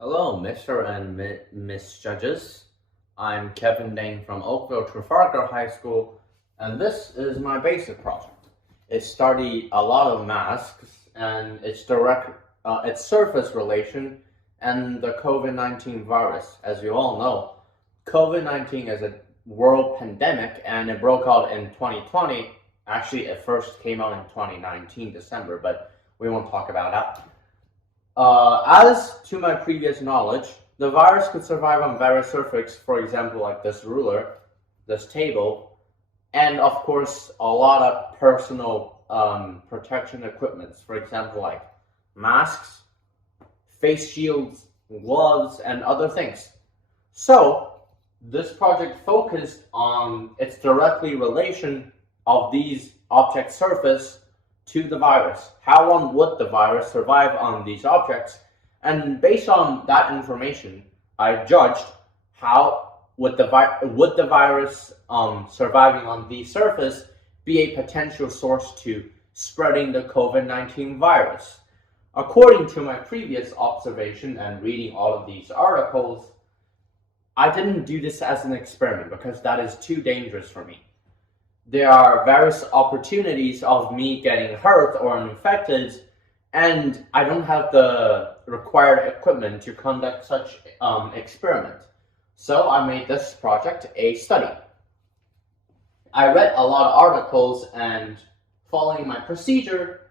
Hello, Mr. and Miss Judges. I'm Kevin Dane from Oakville Trafalgar High School, and this is my basic project. It studied a lot of masks and its surface relation and the COVID-19 virus. As you all know, COVID-19 is a world pandemic and it broke out in 2020. Actually, it first came out in 2019, December, but we won't talk about that. As to my previous knowledge, the virus could survive on various surfaces, for example, like this ruler, this table, and of course, a lot of personal protection equipments, for example, like masks, face shields, gloves, and other things. So, this project focused on its directly relation of these object surface to the virus. How long would the virus survive on these objects? And based on that information, I judged how would the virus surviving on the surface be a potential source to spreading the COVID-19 virus. According to my previous observation and reading all of these articles, I didn't do this as an experiment because that is too dangerous for me. There are various opportunities of me getting hurt or infected, and I don't have the required equipment to conduct such experiment. So I made this project a study. I read a lot of articles, and following my procedure,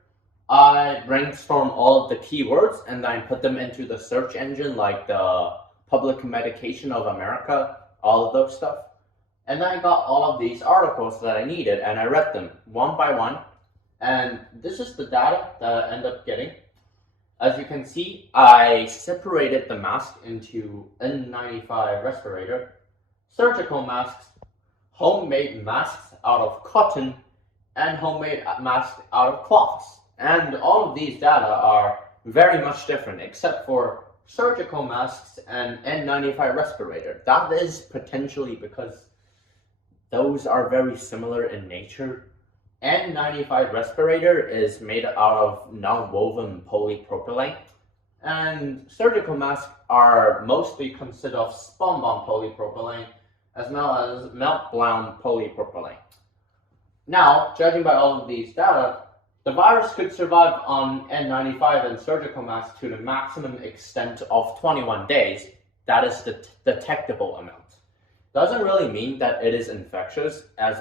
I brainstormed all of the keywords and I put them into the search engine like the Public Medication of America, all of those stuff. And then I got all of these articles that I needed and I read them one by one. And this is the data that I ended up getting. As you can see, I separated the mask into N95 respirator, surgical masks, homemade masks out of cotton, and homemade masks out of cloths. And all of these data are very much different except for surgical masks and N95 respirator. That is potentially because those are very similar in nature. N95 respirator is made out of non-woven polypropylene, and surgical masks are mostly consist of spunbond polypropylene as well as melt-blown polypropylene. Now, judging by all of these data, the virus could survive on N95 and surgical masks to the maximum extent of 21 days. That is the detectable amount. Doesn't really mean that it is infectious, as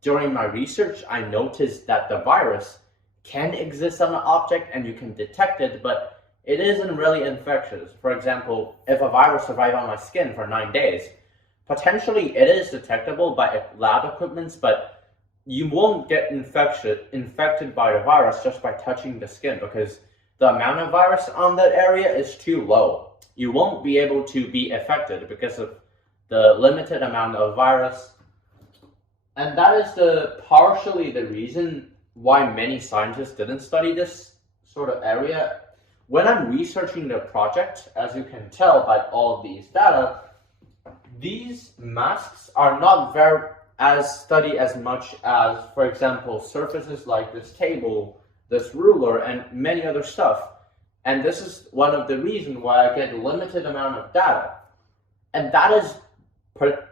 during my research, I noticed that the virus can exist on an object and you can detect it, but it isn't really infectious. For example, if a virus survives on my skin for 9 days, potentially it is detectable by lab equipment, but you won't get infected by the virus just by touching the skin because the amount of virus on that area is too low. You won't be able to be affected because of the limited amount of virus. And that is partially the reason why many scientists didn't study this sort of area. When I'm researching the project, as you can tell by all of these data, these masks are not studied as much as, for example, surfaces like this table, this ruler, and many other stuff. And this is one of the reasons why I get a limited amount of data. And that is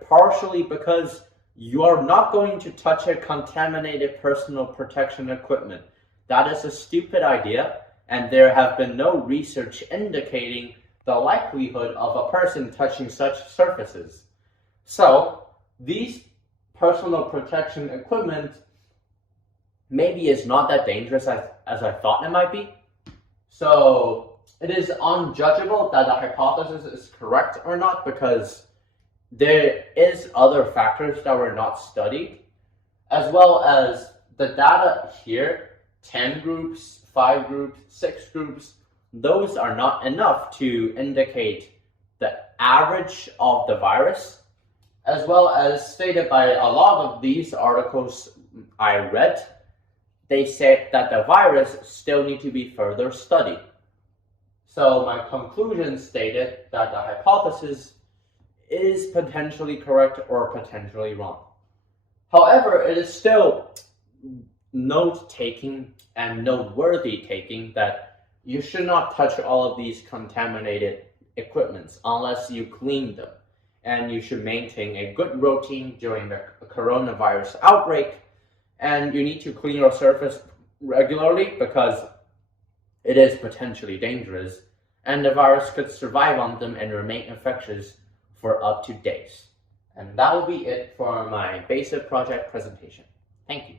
partially because you are not going to touch a contaminated personal protection equipment. That is a stupid idea, and there have been no research indicating the likelihood of a person touching such surfaces. So, these personal protection equipment maybe is not that dangerous as I thought it might be. So it is unjudgeable that the hypothesis is correct or not because there is other factors that were not studied, as well as the data here, 10 groups, 5 groups, 6 groups, those are not enough to indicate the average of the virus, as well as stated by a lot of these articles I read. They said that the virus still need to be further studied. So my conclusion stated that the hypothesis is potentially correct or potentially wrong. However, it is still note-taking and noteworthy taking that You should not touch all of these contaminated equipments unless you clean them. And you should maintain a good routine during the coronavirus outbreak. And you need to clean your surface regularly because it is potentially dangerous, and the virus could survive on them and remain infectious for up to days. And that will be it for my basic project presentation. Thank you.